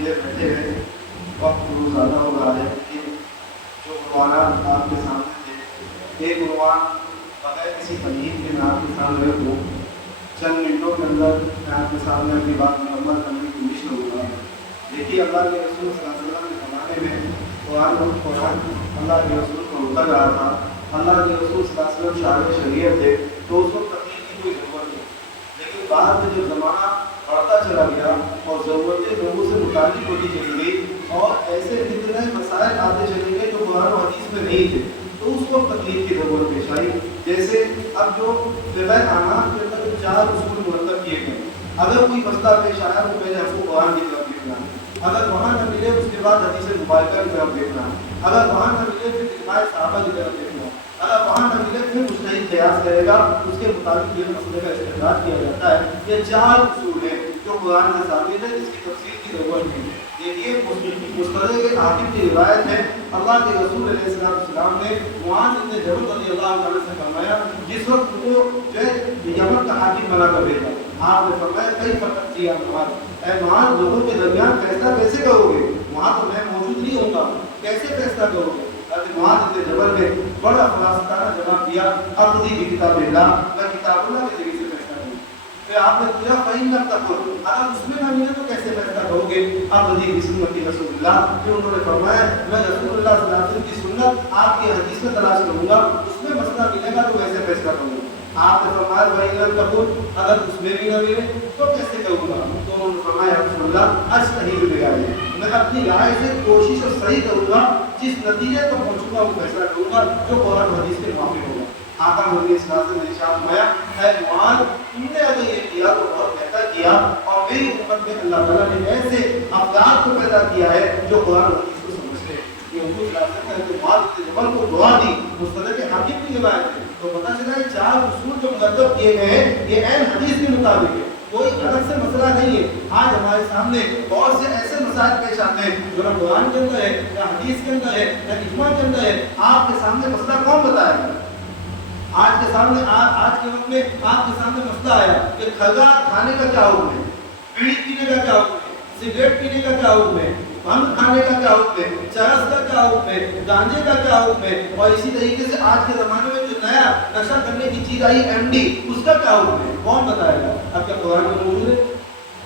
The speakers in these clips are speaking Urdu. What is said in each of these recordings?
تھوڑی دیر بیٹھے ہیں، وقت بہت زیادہ ہو رہا ہے، لیکن جو عنوانات آپ کے سامنے تھے، ایک عنوان بغیر کسی تمہید کے میں آپ کے سامنے رکھوں، چند منٹوں کے اندر میں آپ کے سامنے اپنی بات مکمل کرنے کی کوشش کروں گا۔ دیکھیے اللہ کے رسول صلی اللہ علیہ وسلم کے زمانے میں قرآن اللہ کے رسول کو اتر رہا تھا، اللہ کے رسول صلی اللہ علیہ وسلم شاعر شریعت تھے، تو اس وقت تکلیف کی کوئی ضرورت نہیں، لیکن بعد میں جو زمانہ بڑھتا چلا گیا اور ضرورتیں لوگوں سے متعلق ہوتی چلی گئی اور ایسے فتنے مسائل آتے چلے گئے جو قرآن و حدیث میں نہیں تھے، تو اس وقت تکلیف کی ضرورت پیش آئی۔ جیسے اب جو فقہ اعمال کے اندر 4 اصول مرتب کیے گئے، اگر کوئی مسئلہ پیش آیا تو پہلے ہم کو قرآن کی طرف دیکھنا ہے، اگر وہاں نہ ملے اس کے بعد حدیث مبارکہ کی طرف دیکھنا ہے، اگر وہاں نہ ملے پھر اجماع صحابہ کی طرف دیکھنا ہے، اگر وہاں نہ ملے پھر مجتہد قیاس کرے گا، اس کے مطابق یہ مسئلے کا استدلال کیا جاتا ہے۔ یہ 4 اصول ہیں جو قرآن میں ثابت ہے، جس کی تفصیل کی ضرورت نہیں ہے۔ یہ مستدرک حاکم کی روایت ہے، اللہ کے رسول علیہ السلام نے معاذ بن جبل رضی اللہ عنہ سے فرمایا، جس وقت وہ جو ہے یمن کا حاکم بنا کر بھیجا، آپ نے فرمایا کئی فقط جی معاذ، اے معاذ لوگوں کے درمیان فیصلہ کیسے کرو گے؟ وہاں تو میں موجود نہیں ہوں گا، کیسے فیصلہ کرو گے؟ حضرت معاذ بن جبل نے بڑا خلاصہ جواب دیا، اقضی بکتاب اللہ، میں کتاب اللہ کے ذریعے سے فیصلہ کروں۔ پھر آپ نے پوچھا فَإِن لَمْ تَكُن، اگر اس میں نہ ملے تو کیسے فیصلہ کرو گے؟ اقضی بسنت رسول اللہ، پھر انہوں نے فرمایا میں رسول اللہ صلی اللہ علیہ وسلم کی سنت آپ کی حدیث میں تلاش کروں گا، اس میں مسئلہ ملے گا تو ویسے فیصلہ کروں گا۔ آپ نے فرمایا فَإِن لَمْ تَكُن، اگر اس میں بھی نہ ملے تو کیسے کروں گا؟ تو انہوں نے فرمایا رسول اللہ اجتہد برائے، میں اپنی رائے سے کوشش اور صحیح کروں گا، جس نتیجے تک پہنچوں گا وہ فیصلہ کروں گا جو قرآن حدیث کے موافق ہوگا۔ آقا نبی صلی اللہ علیہ وسلم نے ارشاد فرمایا، اے معاذ تم نے اگر یہ کیا تو بہت بہتر کیا، اور میری امت میں اللہ تعالیٰ نے ایسے افراد کو پیدا کیا ہے جو قرآن حدیث کو سمجھتے ہیں۔ یہ حضور صلی اللہ علیہ وسلم نے معاذ بن جبل کو دعا دی، مستدرک حاکم کی روایت ہے، تو پتہ چلا یہ 4 اصول جو مرتب کیے گئے ہیں یہ عین حدیث کے مطابق ہے، کوئی الگ سے مسئلہ نہیں ہے۔ آج ہمارے سامنے بہت سے ایسے مسائل پیش آتے ہیں جو نہ قرآن کے اندر ہے، نہ حدیث کے اندر ہے، نہ اجماع کے اندر ہے۔ آپ کے سامنے مسئلہ کون بتائے گا؟ آج کے وقت میں آپ کے سامنے مسئلہ آیا کہ کھگا کھانے کا کیا حکم ہے، بیڑی پینے کا کیا حکم ہے، سگریٹ پینے کا کیا حکم ہے، بھنگ کھانے کا کیا حکم ہے، چرس کا کیا حکم ہے، گانجے کا کیا حکم ہے، اور اسی طریقے سے آج کے زمانے میں جو نیا نشہ کرنے کی چیز آئی ایم ڈی، اس کا کیا حکم ہے؟ کون بتائے گا؟ اب کیا قرآن میں موجود ہے؟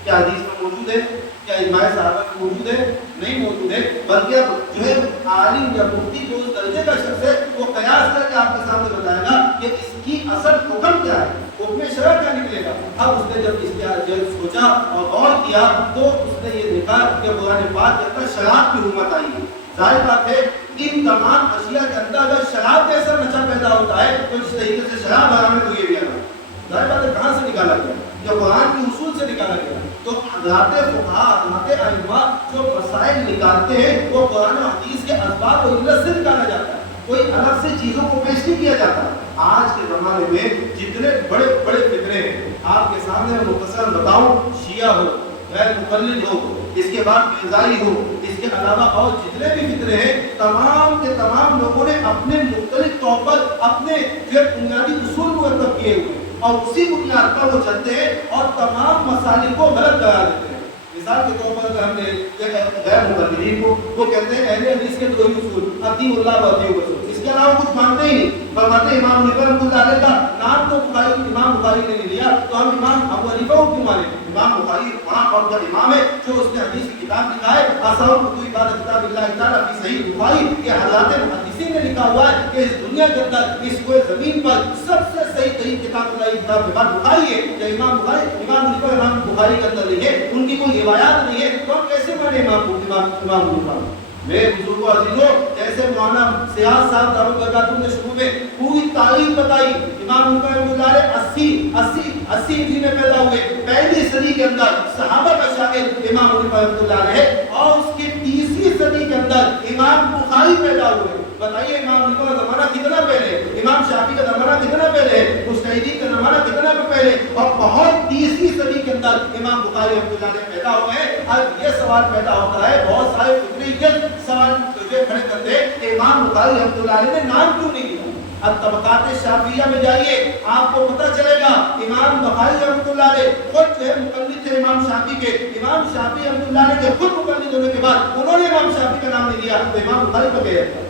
کیا حدیث میں موجود ہے؟ کیا اجماع صحابہ میں موجود ہے؟ نہیں موجود ہے، بلکہ اب جو ہے عالم یا مفتی جو اس درجے کا شخص ہے وہ قیاس کر کے آپ کے سامنے بتائے گا کہ اس کی اصل حکم کیا ہے، حکم شرع کیا نکلے گا۔ اب اس نے جب سوچا اور غور کیا تو اس نے یہ دیکھا کہ قرآن پاک کے اندر شراب کی حرمت آئی ہے۔ ظاہر بات ہے ان تمام اشیاء کے اندر اگر شراب جیسا نشہ پیدا ہوتا ہے تو اس طریقے سے شراب حرام ہے تو یہ بھی حرام ہے۔ ظاہر بات ہے کہاں سے نکالا گیا؟ جو قرآن کے اصول سے نکالا گیا۔ تو حضرات فقہاء، حضرات ائمہ جو مسائل نکالتے ہیں وہ قرآن و حدیث کے اسباب و علت سے نکالا جاتا ہے، کوئی الگ سے چیزوں کو پیش نہیں کیا جاتا۔ آج کے زمانے میں جتنے بڑے بڑے فتنے ہیں آپ کے سامنے میں مختصر بتاؤں، شیعہ ہو، غیر مقلد ہو، اس کے بعد بیزائی ہو، اس کے علاوہ اور جتنے بھی فتنے ہیں تمام کے تمام لوگوں نے اپنے مختلف طور پر اپنے جو بنیادی اصول مرتب کیے ہوئے اور اسی بنیاد پر وہ چلتے ہیں اور تمام مسائل کو غلط قرار دیتے ہیں۔ مثال کے طور پر اگر ہم نے غیر مقلدین کو وہ کہتے ہیں اہل حدیث کے 2 ہی اصول، اطیعوا اللہ و اطیعوا الرسول، اس کے علاوہ کچھ مانتے ہی نہیں۔ فرماتے امام حنیفہ رحمۃ اللہ علیہ کا نام تو امام بخاری نے نہیں لیا تو ہم امام ابو حنیفہ کو کیوں مانیں؟ امام بخاری بڑا اور امام ہے جو اس نے حدیث کی کتاب لکھا ہے آثار کتب بعد کتاب اللہ تعالیٰ فی صحیح بخاری، یہ حضرات محدثین نے لکھا ہوا ہے کہ اس دنیا کے اندر اس کوئی زمین پر سب سے صحیح ترین کتاب اللہ کتاب کے بعد بخاری ہے۔ جو امام حنیفہ امام بخاری کے اندر لکھے ان کی کوئی روایات نہیں ہے تو ہم کیسے مانے امام حنیفہ؟ میرے بزرگوں عزیزوں، جیسے مولانا سیاض صاحب دارو برکاتہ نے شروع میں پوری تاریخ بتائی، امام حنیفہ رحمۃ اللہ علیہ 80 ہجری میں پیدا ہوئے، پہلی صدی کے اندر صحابہ کا شاگرد امام حنیفہ رحمۃ اللہ علیہ، اور اس کی 30ویں صدی کے اندر امام بخاری پیدا ہوئے۔ بتائیے امام حنیفہ کا زمانہ کتنا پہلے، امام شافعی کا زمانہ کتنا پہلے، مجتہدین کا زمانہ کتنا پہلے، اور بہت 30ویں صدی کے اندر امام بخاری رحمۃ اللہ علیہ پیدا ہوئے ہیں۔ اب یہ سوال پیدا ہوتا ہے، بہت سارے فکری سوال کھڑے کرتے ہیں کہ امام بخاری رحمۃ اللہ علیہ نے نام کیوں نہیں لیا؟ الطبقات شافعیہ میں جائیے، آپ کو پتہ چلے گا امام بخاری رحمۃ اللہ علیہ خود جو ہے مقلد تھے امام شافعی کے، امام شافعی رحمۃ اللہ علیہ کے خود مقلد ہونے کے بعد انہوں نے امام شافعی کا نام نہیں لیا تو امام بخاری کو کہہ دیا،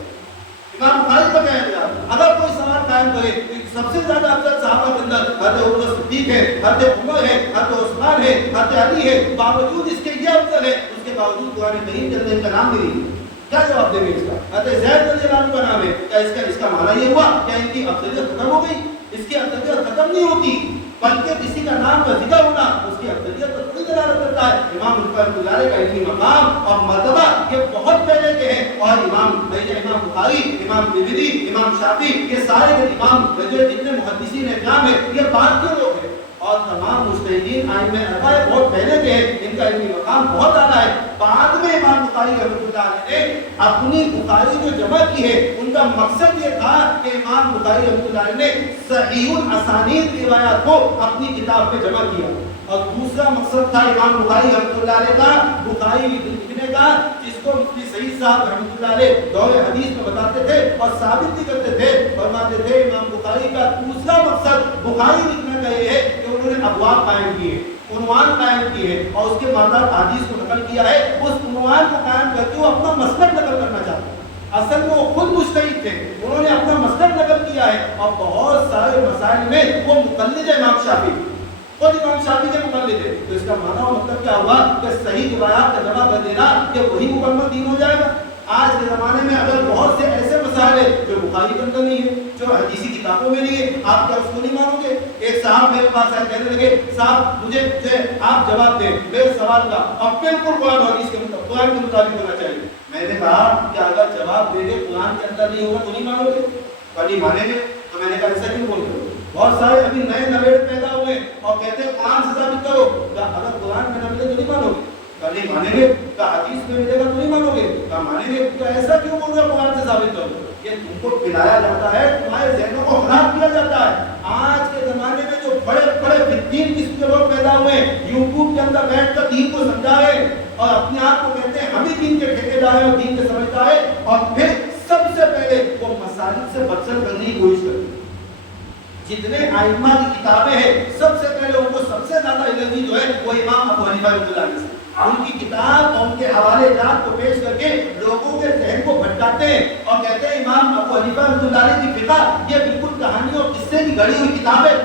امام بخاری کو کہہ دیا۔ اگر کوئی سوال قائم کرے سب سے زیادہ افضل صحابہ کے اندر حضرت ابوبکر صدیق ہے، حضرت عمر ہے، حضرت عثمان ہے، حضرت علی ہے، باوجود اس کے یہ افضل ہے، اس کے باوجود قرآن کریم کے اندر ان کا نام نہیں لیا، کیا جواب دیں گے اس کا؟ حضرت زید رضی اللہ عنہ کا نام ہے، کیا اس کا معنی یہ ہوا کیا ان کی افضلیت ختم ہو گئی؟ اس کی افضلیت ختم نہیں ہوتی، بلکہ کسی کا نام کا ذکر ہونا اس کی افضلیت پر تھوڑی دلالت کرتا ہے۔ امام رحمۃ اللہ علیہ کا علمی مقام اور مرتبہ یہ بہت پہلے کے ہیں، اور امام بخاری، امام ترمذی، امام شافعی، یہ سارے امام جتنے محدثین اکرام ہیں یہ بعد کے لوگ ہیں، اور تمام مجتہدین ائمہ اربعہ بہت پہلے کے ہیں، ان کا علمی مقام بہت اعلیٰ ہے۔ بعد میں امام بخاری رحمۃ اللہ علیہ نے اپنی بخاری جو جمع کی ہے ان کا مقصد یہ تھا کہ امام بخاری رحمۃ اللہ علیہ نے صحیح الاسانید روایات کو اپنی کتاب میں جمع کیا، اور دوسرا مقصد تھا امام بخاری رحمۃ اللہ علیہ کا بخاری لکھنے کا، جس کو مفتی سعید صاحب رحمۃ اللہ علیہ دور حدیث میں بتاتے تھے اور ثابت بھی کرتے تھے، فرماتے تھے امام بخاری کا دوسرا مقصد بخاری لکھنے کا یہ ہے کہ انہوں نے ابواب قائم کیے، عنوان قائم کیے، اور اس کے مادہ حدیث کو نقل کیا ہے، اس عنوان کو قائم کر کے وہ اپنا مسلک نقل کرنا چاہتے ہیں۔ اصل میں وہ خود مجتہد تھے، انہوں نے اپنا مسلک نقل کیا ہے، اور بہت سارے مسائل میں وہ مقلد امام شافعی، خود امام شافعی کے مقلد ہے، تو اس کا معنی اور مطلب کیا ہوا کہ صحیح روایات کا جمع کر دینا کہ وہی مکمل دین ہو جائے گا۔ آج کے زمانے میں اگر بہت سے ایسے مسائل ہیں جو بخاری کے اندر نہیں ہے، جو حدیثی کتابوں میں نہیں ہے، آپ کیا اس کو نہیں مانو گے؟ ایک صاحب میرے پاس آئے کہنے لگے صاحب مجھے آپ جواب دیں میرے سوال کا، اور بالکل قرآن اور حدیث کے مطابق ہونا چاہیے۔ میں نے کہا کہ اگر جواب دے گے قرآن کے اندر نہیں ہوگا تو نہیں مانو گے؟ نہیں مانیں گے؟ تو میں نے کہا ایسا کیوں بول رہے ہو؟ بہت سارے ابھی نئے نویڑ پیدا ہوئے اور کہتے ہیں قرآن سے ثابت کرو، اگر قرآن میں نہ ملے تو نہیں مانو گے؟ نہیں مانیں گے؟ حدیث میں ملے گا تو نہیں مانو گے؟ مانیں گے؟ تو ایسا کیوں بول رہے ہو قرآن سے ثابت کرو؟ یہ تم کو پلایا جاتا ہے، تمہارے ذہنوں کو خراب کیا جاتا ہے۔ آج کے زمانے میں جو بڑے بڑے بدین قسم کے لوگ پیدا ہوئے ہیں، یوٹیوب کے اندر بیٹھ کر دین کو سمجھا رہے ہیں اور اپنے آپ کو کہتے ہیں ہم ہی دین کے ٹھیکیدار ہیں اور دین کے سمجھدار ہیں، اور پھر سب سے پہلے وہ مسالک سے بچن کرنے کی کوشش کرتے ہیں۔ جتنے ائمہ کی کتابیں ہیں سب سے پہلے ان کو سب سے زیادہ الرجی جو ہے وہ امام ابو حنیفہ رحمۃ اللہ علیہ سے، ان کی کتاب اور ان کے حوالے جات کو پیش کر کے لوگوں کے ذہن کو بھٹکاتے ہیں اور کہتے ہیں امام ابو حنیفہ رحمۃ اللہ علیہ کی فقہ یہ بالکل کہانی اور قصے کی گڑی ہوئی کتاب ہے،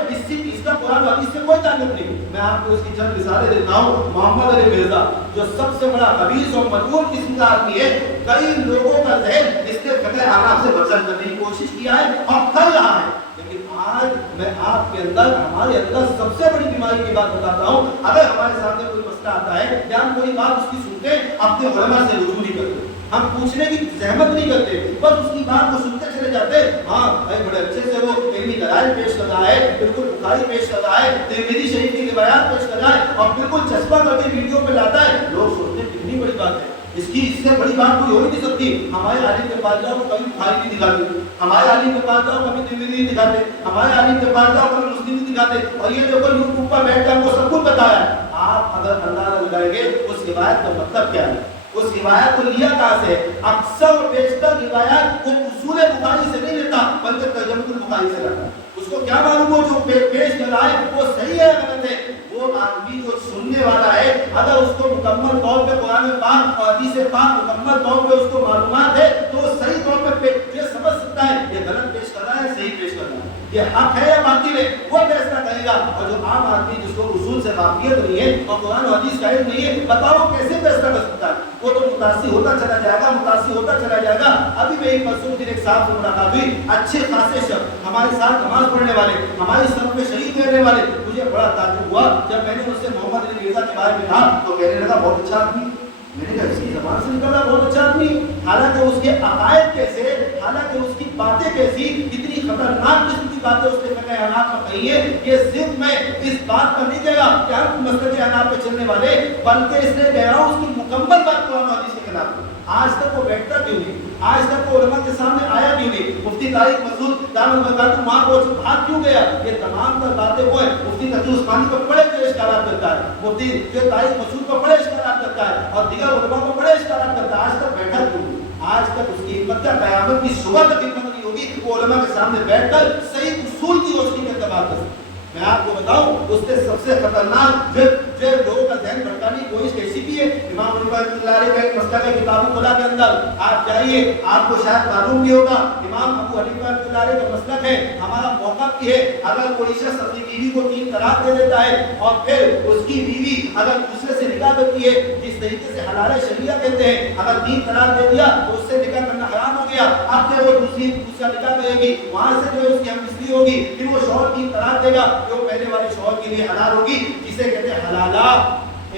اس کا قرآن و حدیث سے کوئی تعلق نہیں۔ میں آپ کو اس کی چند مثالیں دیتا ہوں۔ محمد علی مرزا جو سب سے بڑا خبیث اور ملعون قسم کا آدمی ہے، کئی لوگوں کا ذہن اس نے فقہ حناف سے بچن کرنے کی کوشش کیا ہے اور کر رہا ہے، لیکن آج میں آپ کے اندر ہمارے اندر سب سے بڑی بیماری کی بات بتاتا ہوں۔ اگر ہمارے سامنے کوئی مسئلہ آتا ہے یا ہم کوئی بات اس کی سنتے ہیں، اپنے علماء سے رجوع نہیں کرتے، ہم پوچھنے کی زحمت نہیں کرتے، بس اس کی بات کو سنتے چلے جاتے ہیں۔ ہاں بڑے اچھے سے وہ علمی دلائل پیش کر رہا ہے، بالکل بخاری پیش کر رہا ہے، ترمذی شریف کی روایات پیش کر رہا ہے اور بالکل چسپاں کر کے ویڈیو پہ لاتا ہے۔ لوگ سوچتے ہیں کتنی بڑی بات ہے، اس سے بڑی بات کوئی ہو ہی نہیں سکتی۔ ہمارے عالم کے پاس جاؤ کبھی بخاری نہیں دکھاتے، ہمارے عالم کے پاس جاؤ کبھی ترمذی نہیں دکھاتے، ہمارے عالم کے پاس جاؤ کبھی مسلم نہیں دکھاتے، اور یہ دیکھو یوٹیوب پر بیٹھ کر ہم کو سب کچھ بتایا ہے۔ آپ اگر اندازہ لگائیں گے اس روایت کا مطلب کیا ہے، اس روایت کو لیا کہاں سے؟ اکثر و بیشتر روایات وہ اصول بخاری سے نہیں لیتا بلکہ ترجمۃ البخاری سے لیتا۔ اس کو کیا معلوم ہو جو پیش کر رہا ہے وہ صحیح ہے یا غلط ہے؟ وہ آدمی جو سننے والا ہے اگر اس کو مکمل طور پہ قرآن پاک اور حدیث پاک مکمل طور پہ اس کو معلومات ہے تو وہ صحیح طور پہ یہ سمجھ سکتا ہے یہ غلط پیش کر رہا ہے صحیح پیش کر رہا ہے، یہ حق ہے یا باطل ہے، وہ فیصلہ کرے گا۔ اور جو عام آدمی جس کو اصول سے واقفیت نہیں ہے اور قرآن و حدیث کا علم نہیں ہے، بتاؤ کیسے فیصلہ کر سکتا ہے؟ وہ تو متاثر ہوتا چلا جائے گا، متاثر ہوتا چلا جائے گا۔ ابھی میری پرسوں دن ایک صاحب سے ملاقات ہوئی، اچھے خاصے شخص ہمارے ساتھ نماز پڑھنے والے، ہماری صف میں شریک رہنے والے، مجھے بڑا تعجب ہوا جب میں نے ان سے محمد علی مرزا کے بارے میں کہا تو کہنے لگا بہت اچھا آدمی۔ میں نے کہا اس کی زبان سے نکل رہا بہت اچھا آدمی، حالانکہ اس کے عقائد کیسے، حالانکہ اس کی باتیں کیسی، کتنی خطرناک قسم کی باتیں اس نے فقہ حناف میں کہی ہے۔ یہ صرف میں اس بات پر نہیں کہہ رہا کہ ہم مسلک حناف پہ چلنے والے، بلکہ اس نے کہہ رہا ہوں اس کی مکمل بات قرآن و حدیث کے خلاف۔ آج تک وہ بیٹھتا کیوں نہیں؟ آج تک وہ علماء کے سامنے آیا کیوں نہیں؟ مفتی طارق مسعود دامن برکاتہ وہاں وہ بھاگ کیوں گیا؟ یہ تمام تر باتیں وہ ہیں۔ مفتی تقی عثمانی کو بڑے اشکالات کرتا ہے، مفتی جو طارق مسعود کو بڑے اشکالات کرتا ہے اور دیگر علماء کو بڑے اشکالات کرتا ہے، آج تک بیٹھا کیوں نہیں؟ آج تک اس کی ہمت کیا قیامت کی صبح تک ہمت نہیں ہوگی وہ علماء کے سامنے بیٹھ کر صحیح اصول کی روشنی میں اعتبار کر سکتے. میں آپ کو بتاؤں اس سے سب سے خطرناک جو لوگوں کا ذہن بھٹکانے کی کوشش کیسی بھی ہے. امام ابو حنیفہ رحمۃ اللہ علیہ کا ایک مسئلہ ہے کتاب الطلاق کے اندر آپ جائیے, آپ کو شاید معلوم بھی ہوگا. امام ابو حنیفہ رحمۃ اللہ علیہ کا مسئلہ ہے, ہمارا موقف یہ ہے اگر کوئی شخص اپنی بیوی کو 3 طلاق دے دیتا ہے اور پھر اس کی بیوی اگر دوسرے سے نکاح کرتی ہے, جس طریقے سے حلال شریعہ کہتے ہیں, اگر 3 طلاق دے دیا تو اس سے نکاح کرنا حرام ہو گیا. اب جب وہ دوسرا نکاح کرے گی وہاں سے جو اس کی ہمنسلی ہوگی, پھر وہ شوہر 3 طلاق دے گا جو پہلے والے شوہر کے لیے حلال ہوگی, جسے کہتے ہیں حلالہ.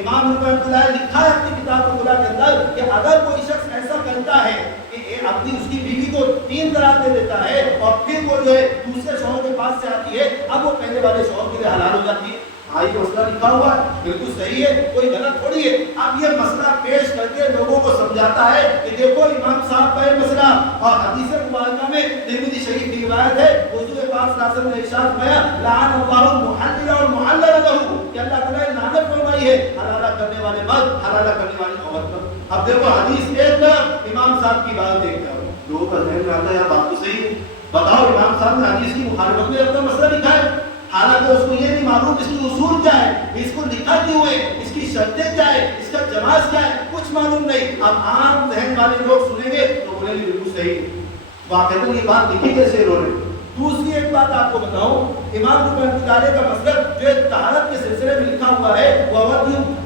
امام ابو حنیفہ رحمۃ اللہ علیہ لکھا ہے اپنی کتاب الطلاق کے اندر کہ اگر کوئی شخص ایسا کرتا ہے کہ اپنی اس کی بیوی کو 3 طلاق دے دیتا ہے اور پھر وہ جو ہے دوسرے شوہر کے پاس سے آتی ہے, اب وہ پہلے والے شوہر کے لیے حلال ہو جاتی ہے. ہاں یہ مسئلہ لکھا ہوا ہے, بالکل صحیح ہے, کوئی غلط تھوڑی ہے. اب یہ مسئلہ پیش کر کے لوگوں کو سمجھاتا ہے کہ دیکھو امام صاحب کا یہ مسئلہ, اور حدیث مبارکہ میں ترمذی شریف کی روایت ہے حضور پاک صلی اللہ علیہ وسلم نے ارشاد فرمایا لعن اللہ المحلل والمحلل له, کہ اللہ تعالی نے لعنت فرمائی ہے حلالہ کرنے والے مرد حلالہ کرنے والی عورت پر. اب دیکھو حدیث ایک طرف, امام صاحب کی بات ایک طرف, لوگوں کا ذہن میں آتا ہے بات تو صحیح ہے, بتاؤ امام صاحب نے حدیث کی مخالفت میں اپنا مسئلہ لکھا ہے, حالانکہ اس کو یہ نہیں معلوم اس کی اصول کیا ہے, اس کو لکھا کیوں ہے, اس کی شرطیں کیا ہے, اس کا جواز کیا ہے, کچھ معلوم نہیں. اب عام ذہن والے لوگ سنیں گے تو بولیں گے بالکل صحیح, واقعتاً یہ بات لکھی کیسے انہوں نے. دوسری ایک بات آپ کو بتاؤں, امام ابو حنیفہ کا مسلک جو طہارت کے سلسلے میں لکھا ہوا ہے وہ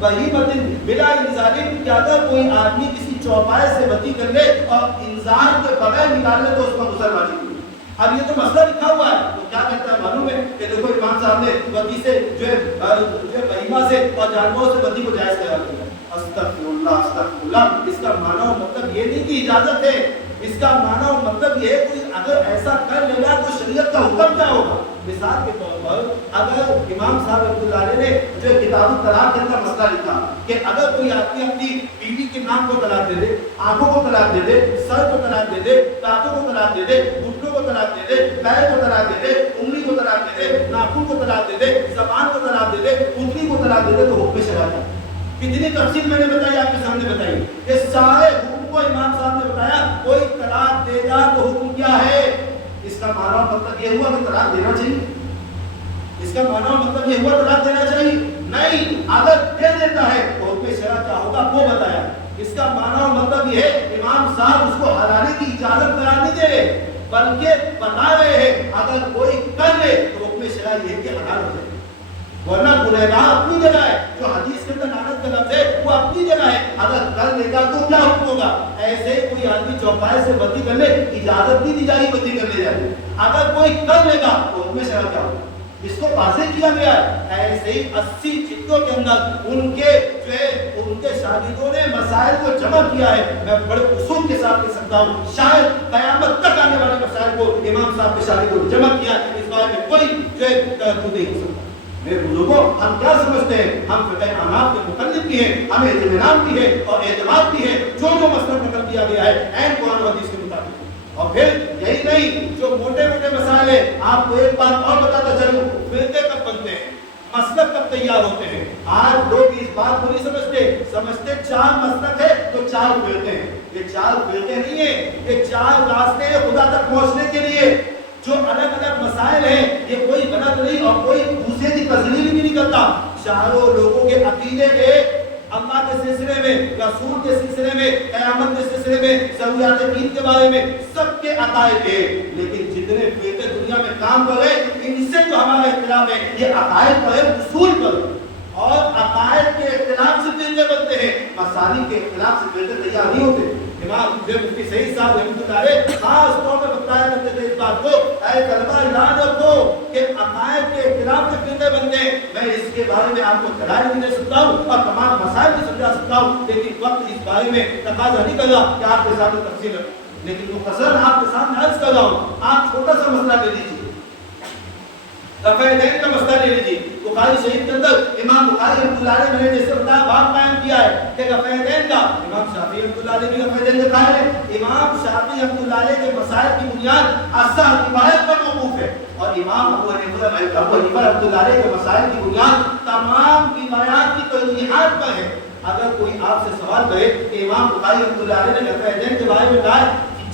بہیمۃ بلا انزال, کہ اگر کوئی آدمی کسی چوپائے سے بدی کر لے اور انزال کے بغیر نکال لے تو اس پر غسل واجب ہے. اب یہ تو مسئلہ لکھا ہوا ہے, تو کیا کہتا ہے معلوم ہے کہ دیکھو امام صاحب نے بدی سے جو ہے بہیمہ سے اور جانوروں سے بدی کو جائز قرار دیا. استغفر اللہ, اس کا معنی اور مطلب یہ نہیں کہ اجازت ہے, اس کا معنی اور مطلب یہ ہے کہ اگر ایسا کر لے گا تو شریعت کا حکم کیا ہوگا. مثال کے طور پر اگر امام صاحب رحمۃ اللہ علیہ نے جو کتاب الطلاق کے اندر مسئلہ لکھا کہ اگر کوئی آدمی اپنی بیوی کے نام کو طلاق دے دے, آنکھوں کو طلاق دے دے, سر کو طلاق دے دے, دانتوں کو طلاق دے دے, گھٹنوں کو طلاق دے دے, پیر کو طلاق دے دے, انگلی کو طلاق دے دے, ناخن کو طلاق دے دے, زبان کو طلاق دے دے, انگلی کو طلاق دے دے, تو حکم شرعی کتنی تفصیل میں نے بتائی آپ کے سامنے بتائی. یہ سارے حکم کو امام صاحب نے بتایا. کوئی طلاق دے گا تو حکم کیا ہے, اس کا معنی مطلب یہ ہوا کہ طلاق دینا چاہیے, اس کا معنی مطلب یہ ہوا طلاق دینا چاہیے نہیں. اگر دے دیتا ہے تو حکم شرع کیا ہوگا وہ بتایا. اس کا معنی مطلب یہ ہے امام صاحب اس کو حلالے کی اجازت قرار نہیں دے رہے, بلکہ بتا رہے ہیں اگر کوئی کر لے تو حکم شرع یہ ہے کہ حلال ہو جائے. ورنہ گنہگار اپنی جگہ ہے, جو حدیث کے اندر لعنت کا لفظ ہے وہ اپنی جگہ ہے, اگر کر لے گا تو کیا حکم ہوگا. ایسے ہی کوئی آدمی چوپائے سے بدی کر لے, اجازت نہیں دی جائے بدی کر لے جائے, اگر کوئی کر لے گا تو حکم شرع کیا ہوگا, اس کو واضح کیا گیا ہے. ایسے ہی 80 خطوں کے اندر ان کے شاگردوں نے مسائل کو جمع کیا ہے. میں بڑے اصول کے ساتھ کہہ سکتا ہوں شاید قیامت تک آنے والے مسائل کو امام صاحب کے شاگردوں نے جمع کیا ہے. اس بارے میں کوئی تردید نہیں ہو سکتا. میرے بزرگوں, ہم کیا سمجھتے ہیں, ہم فقہ احناف کے مقلد بھی ہیں, ہمیں اطمینان بھی ہے اور اعتماد بھی ہے جو مسئلہ نقل کیا گیا ہے عین قرآن و حدیث کے مطابق. اور پھر یہی نہیں, جو موٹے موٹے مسائل ہیں آپ کو ایک بات اور بتاتا چلوں, فرقے کب بنتے ہیں, مسلک کب تیار ہوتے ہیں. آج لوگ اس بات کو نہیں سمجھتے 4 مسلک ہے تو 4 فرقے ہیں. یہ 4 فرقے نہیں ہیں, یہ 4 راستے ہیں خدا تک پہنچنے کے لیے. جو الگ الگ مسائل ہیں یہ کوئی غلط نہیں اور کوئی دوسرے کی تذلیل بھی نہیں کرتا. چاروں لوگوں کے عقیدے ایک, اللہ کے سلسلے میں, رسول کے سلسلے میں, قیامت کے سلسلے میں, ضروریات دین کے بارے میں سب کے عقائد ہیں. لیکن جتنے فرقے دنیا میں کام کر رہے ان سے جو ہمارا اختلاف ہے یہ عقائد پر ہے, اصول پر. اور عقائد کے اختلاف سے فرقے بنتے ہیں, مسالک کے اختلاف سے فرقے تیار نہیں ہوتے. امام مفتی سعید صاحب رحمۃ اللہ علیہ خاص طور پر بتایا کرتے تھے اس بات کو, اے طلبہ یاد رکھو کہ عقائد کے اختلاف سے فرقے بنتے ہیں. میں اس کے بارے میں آپ کو دلائل بھی دے سکتا ہوں اور تمام مسائل بھی سمجھا سکتا ہوں, لیکن وقت اس بارے میں تقاضا نہیں کر رہا کہ آپ کے سامنے تفصیل ہے. لیکن مختصر آپ کے سامنے عرض کر رہا ہوں, آپ چھوٹا سا مسئلہ لے لیجیے, رفع دین کا مسئلہ لے لیجیے. بخاری شریف کے اندر امام بخاری رحمۃ اللہ علیہ نے جیسے بتایا باب قائم کیا ہے کہ رفع دین کا, امام شافعی رحمۃ اللہ علیہ بھی رفع دین کا قائل ہے. امام شافعی رحمۃ اللہ علیہ کے مسائل کی بنیاد اصح روایت پر موقوف ہے, اور امام ابو حنیفہ رحمۃ اللہ علیہ کے مسائل کی بنیاد تمام روایات کی ترجیحات پر ہے. اگر کوئی آپ سے سوال کرے کہ امام بخاری رحمۃ اللہ علیہ نے رفع دین کے بارے میں کہا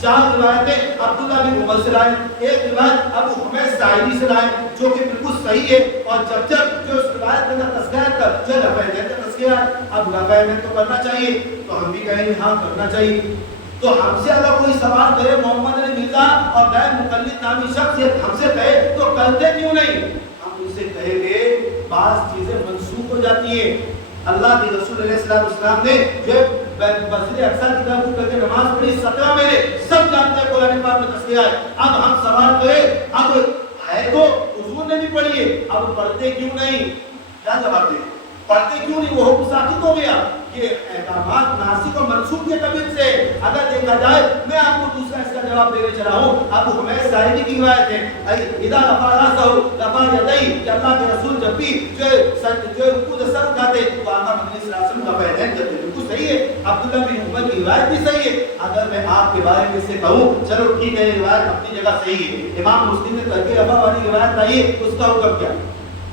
4 روایتیں عبداللہ بن عمر سے لائے، ایک روایت ابو حمید ساعدی سے لائے جو کہ بالکل صحیح ہے، اور جب جو اس روایت کے اندر تذکرہ کر جو رفع یدین کا تذکرہ ہے، اب رفع یدین تو کرنا چاہیے، تو ہم بھی کہیں گے ہاں کرنا چاہیے۔ تو ہم سے اگر کوئی سوال کرے محمد علی مرزا اور غیر مقلد نامی شخص یہ ہم سے کہے تو کرتے کیوں نہیں؟ ہم ان سے کہیں گے بعض چیزیں منسوخ ہو جاتی ہیں۔ اللہ کے رسول علیہ السلام نے جو مسجد اقصی کی طرف اٹھ کر کے نماز پڑھی 17 مہینے، سب جانتے ہیں قرآن پاک میں تذکرہ ہے۔ اب ہم سوال کریں اب ہے تو حضور نے بھی پڑھی ہے، اب پڑھتے کیوں نہیں؟ کیا جواب دیں؟ پڑھتے کیوں نہیں؟ وہ حکم ساقط ہو گیا۔ یہ احکامات ناسخ و منسوخ کے قبیل سے اگر دیکھا جائے، میں آپ کو دوسرا اس کا جواب دینے چلا ہوں۔ ابو حمید ساعدی کی روایت ہے اذا رفع راسہ رفع یدیہ، کہ اللہ کے رسول جب بھی جو رکوع سے سر اٹھاتے تو آقا مدنی صلی اللہ علیہ وسلم رفع یدین کرتے، بالکل صحیح ہے۔ عبداللہ بن عمر کی روایت بھی صحیح ہے۔ اگر میں آپ کے بارے میں سے کہوں چلو ٹھیک ہے، روایت اپنی جگہ صحیح ہے، امام مسلم نے ترک رفع والی روایت لائی ہے، اس کا حکم کیا؟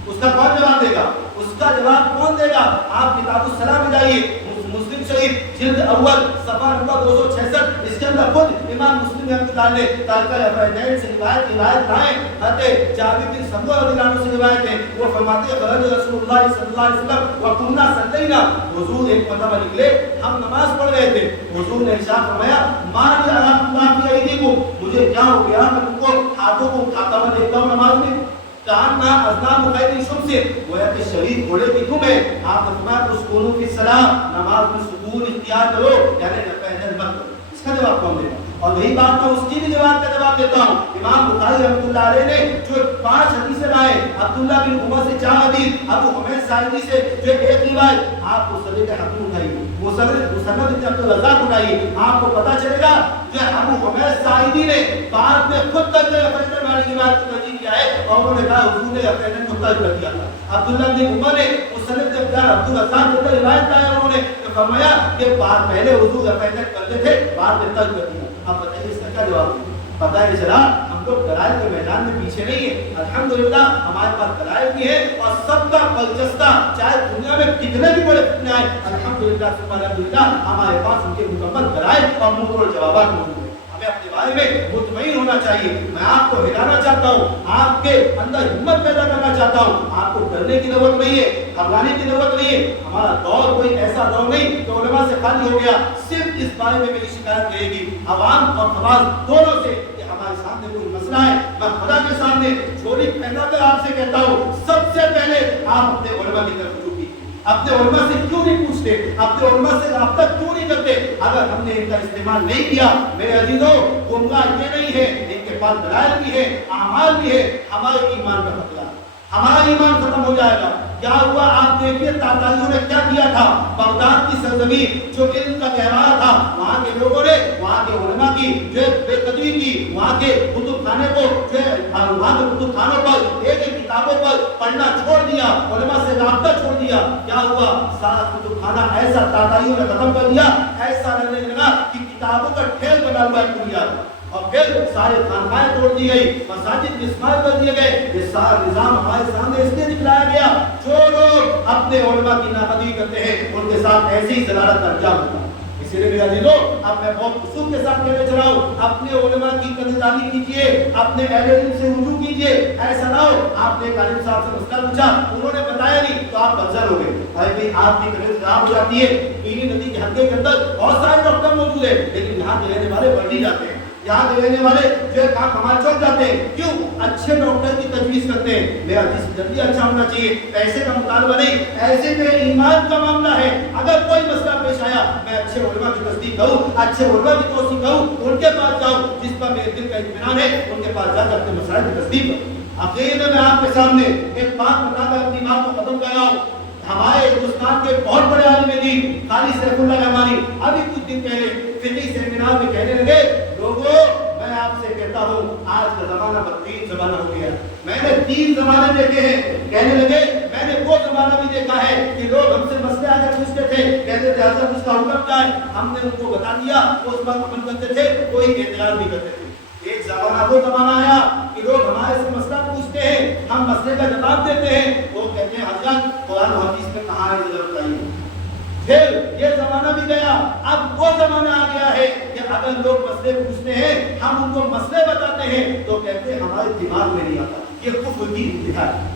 اس کا کون جواب دے گا؟ اس کا جواب کون دے گا؟ آپ کتاب الصلاۃ میں جائیے، مسلم شریف جلد اول صفحہ نمبر 266، اس کے اندر خود امام مسلم رحمۃ اللہ علیہ ترک رفع یدین سے روایت لائے۔ حضرت جابر بن سمرہ رضی اللہ عنہ سے روایت ہے، وہ فرماتے ہیں خرج رسول اللہ صلی اللہ علیہ وسلم وقمنا صلینا، حضور ایک مرتبہ نکلے، ہم نماز پڑھ رہے تھے، حضور نے ارشاد فرمایا ما لی اراکم ما فی ایدیکم، مجھے کیا ہو گیا میں تم کو ہاتھوں کو اٹھاتا ہوا دیکھتا ہوں نماز میں؟ کہاں اذناب خیر شمس، گویا کہ شریف گھوڑے کی دم ہے۔ آپ نے فرمایا اسکونوا فی الصلاۃ، نماز میں سکون اختیار کرو، یعنی رفع یدین مت کرو۔ اس کا جواب کون دے گا؟ اور یہی بات میں اس کی بھی جواب کا جواب دیتا ہوں۔ امام بخاری رحمۃ اللہ علیہ نے جو 5 حدیثیں لائے، عبداللہ بن عمر سے 4 حدیث، ابو حمید ساعدی سے جو ایک روایت، آپ کو صدیق حکیم اٹھائیے، مسند بن عبد الرزاق اٹھائیے، آپ کو پتہ چلے گا جو ابو حمید ساعدی نے بعد میں خود تک رفع یدین والی روایت کو ترجیح دیا ہے، اور انہوں نے کہا حضور نے رفع یدین کو ترک کر دیا تھا۔ عبداللہ بن عمر نے مسند بن عبد الرزاق کو روایت لایا، انہوں نے فرمایا کہ پہلے حضور رفع یدین کرتے تھے، بعد میں ترک کر دیا۔ اب بتائیے اس کا کیا جواب دیں؟ پتہ ہے چلا ہم لوگ دلائل کے میدان میں پیچھے نہیں ہیں، الحمدللہ ہمارے پاس دلائل بھی ہیں، اور سب کا برجستہ چاہے دنیا میں کتنے بھی بڑے فتنے آئے، الحمدللہ الحمدللہ ہمارے پاس ان کے مکمل دلائل اور منہ جوابات موجود ہیں۔ ہمیں اپنے بارے میں مطمئن ہونا چاہیے۔ میں آپ کو ہلانا چاہتا ہوں، آپ کے اندر ہمت پیدا کرنا چاہتا ہوں، آپ کو ڈرنے کی ضرورت نہیں ہے، گھبرانے کی ضرورت نہیں ہے۔ ہمارا دور کوئی ایسا دور نہیں کہ علماء سے خالی ہو گیا۔ صرف اس بارے میں میری شکایت رہے گی عوام اور خواص دونوں سے کہ ہمارے سامنے کوئی مسئلہ ہے، میں خدا کے سامنے جھولی پہنا کر آپ سے کہتا ہوں، سب سے پہلے آپ اپنے علماء کی طرف رجوع کیجیے۔ اپنے علماء سے کیوں نہیں پوچھتے؟ اپنے علماء سے رابطہ کیوں نہیں کرتے؟ اگر ہم نے ان کا استعمال نہیں کیا، میرے عزیزوں، گمراہ یہ نہیں ہے، ان کے پاس دلائل بھی ہے، اعمال بھی ہے، ہمارے ایمان کا خطرہ ہے، ہمارا ایمان ختم ہو جائے گا۔ کیا ہوا آپ دیکھیے تاتاریوں نے کیا کیا تھا؟ بغداد کی سرزمین جو علم کا گہوارہ تھا، وہاں کے لوگوں نے وہاں کے علماء کی جو بے قدری کی، وہاں کے کتب خانے کو جو وہاں کے کتب خانوں پر ایک ایک کتابوں پر پڑھنا چھوڑ دیا، علماء سے رابطہ چھوڑ دیا۔ کیا ہوا؟ سارا کتب خانہ ایسا تاتاریوں نے ختم کر دیا، ایسا لگنے لگا کہ کتابوں کا ڈھیر بنا ہوا ہے دنیا میں، اور پھر سارے خانقاہیں توڑ دی گئی، مساجد مسمار کر دیے گئے۔ یہ سارا نظام ہمارے سامنے اس لیے دکھلایا گیا، جو لوگ اپنے علماء کی ناقدری کرتے ہیں ان کے ساتھ ایسی ہی ضلالت کا انجام ہوتا ہے۔ اسی لیے میرے عزیزوں، اب میں بہت اصول کے ساتھ کہنے چلا ہوں، اپنے علماء کی قدردانی کیجیے، اپنے اہل علم سے رجوع کیجیے۔ ایسا نہ ہو آپ نے ایک عالم صاحب سے مسئلہ پوچھا، انہوں نے بتایا نہیں تو آپ بدزر ہو گئے، بھائی آپ کی طبیعت خراب ہو جاتی ہے۔ پیلی ندی کے حلقے کے اندر بہت سارے ڈاکٹر موجود ہیں، لیکن یہاں کے رہنے والے بڑھ ہی جاتے ہیں، یہاں کے رہنے والے جو کام ہمارے چوک جاتے ہیں، کیوں؟ اچھے ڈاکٹر کی تجویز کرتے ہیں۔ میرا جسم جلدی اچھا ہونا چاہیے، پیسے کا مطالبہ نہیں، ایسے میں ایمان کا معاملہ ہے۔ اگر کوئی مسئلہ پیش آیا، میں اچھے علماء کی تصدیق کروں، اچھے علماء کی توثیق کروں، ان کے پاس جاؤں جس پر میرے دل کا اطمینان ہے، ان کے پاس جا کر اپنے مسائل کی تصدیق کروں۔ آخر میں آپ کے سامنے ایک بات بتا کر اپنی بات کو ختم کر رہا ہوں۔ ہمارے ہندوستان کے بہت بڑے عالم دین قاضی سیف اللہ رحمانی ابھی کچھ دن پہلے فقہی سیمینار میں کہنے لگے، لوگوں میں آپ سے کہتا ہوں آج کا زمانہ بدترین زمانہ ہو گیا۔ میں نے 3 زمانے دیکھے ہیں، کہنے لگے میں نے وہ زمانہ بھی دیکھا ہے کہ لوگ ہم سے مسئلے آ کر پوچھتے تھے، کہتے تھے حضرت اس کا حکم کیا ہے، ہم نے ان کو بتا دیا، وہ اس پر عمل کرتے تھے، کوئی اعتراض نہیں کرتے تھے۔ ایک زمانہ وہ زمانہ آیا کہ لوگ ہمارے سے مسئلہ پوچھتے ہیں، ہم مسئلے کا جواب دیتے ہیں، وہ کہتے ہیں حضرت قرآن و حدیث میں کہاں ہے ذرا بتائیے۔ پھر یہ زمانہ بھی گیا، اب وہ زمانہ آ گیا ہے کہ اگر لوگ مسئلے پوچھتے ہیں، ہم ان کو مسئلے بتاتے ہیں تو کہتے ہیں ہمارے دماغ میں نہیں آتا۔ یہ کفر کی انتہا ہے،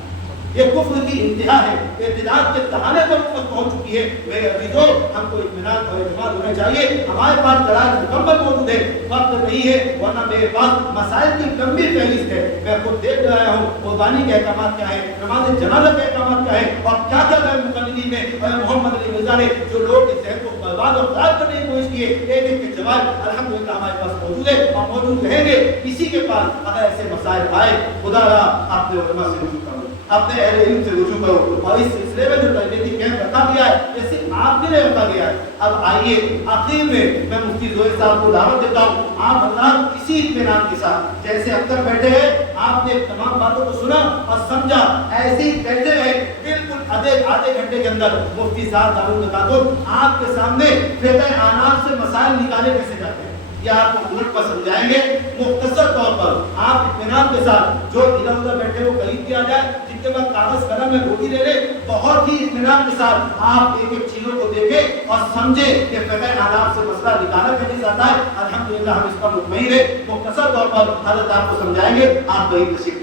یہ کفر کی انتہا ہے، ارتداد کے دہانے پر امت پہنچ چکی ہے۔ میرے عزیزوں، ہم کو اطمینان اور اعتماد ہونا چاہیے، ہمارے پاس دلائل مکمل موجود ہے، وقت نہیں ہے ورنہ میرے پاس مسائل کی لمبی فہرست ہے۔ میں خود دیکھ رہا ہوں قربانی کے احکامات کیا ہے، نماز جنازہ کے احکامات کیا ہے، اور کیا کیا غیر مقلدین نے محمد علی مرزا نے جو لوگ کے ذہن کو برباد اور خراب کرنے کی کوشش کی ہے، ایک ایک کے جواب الحمدللہ ہمارے پاس موجود ہے اور موجود رہیں گے۔ کسی کے پاس اگر ایسے مسائل آئے، خدا را اپنے علماء سے رجوع کرو، اپنے اہل علم سے رجوع کرو، اور اس سلسلے میں جو تربیتی کیمپ رکھا گیا ہے یہ صرف آپ کے لیے رکھا گیا ہے۔ اب آئیے آخر میں مفتی زہیر صاحب کو دعوت دیتا ہوں، آپ حضرات اسی اطمینان کے ساتھ جیسے اب تک بیٹھے ہیں، آپ نے تمام باتوں کو سنا اور سمجھا، ایسے ہی بیٹھے رہے، بالکل آدھے گھنٹے کے اندر مفتی صاحب دارالقدس آپ کے سامنے فقہ اعناف سے مسائل نکالے کیسے جاتے ہیں یہ آپ کو الٹ پر سمجھائیں گے مختصر طور پر۔ آپ اطمینان کے ساتھ جو ادھر ادھر بیٹھے وہ قریب کیا جائے، جن کے بعد کاغذ قلم میں روٹی لے لے، بہت ہی اطمینان کے ساتھ آپ ایک ایک چیزوں کو دیکھیں اور سمجھیں کہ فقہ اعناف سے مسئلہ نکالا کیسے جاتا ہے۔ الحمدللہ ہم اس پر مطمئن ہیں۔ مختصر طور پر حضرت آپ کو سمجھائیں گے، آپ وہی نصیب